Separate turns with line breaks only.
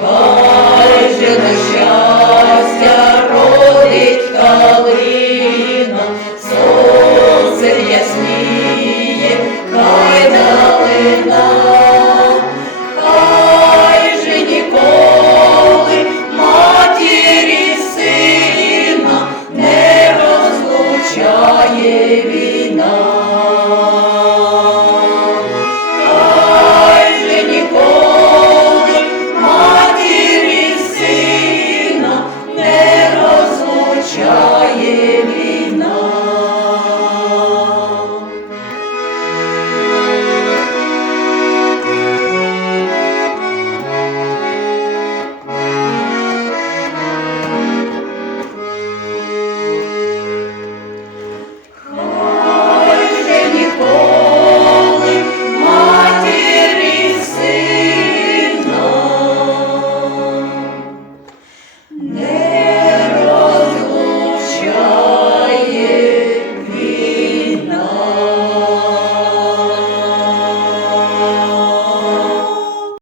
Хай же на щастя родить калина, сонце ясніє, хай далина.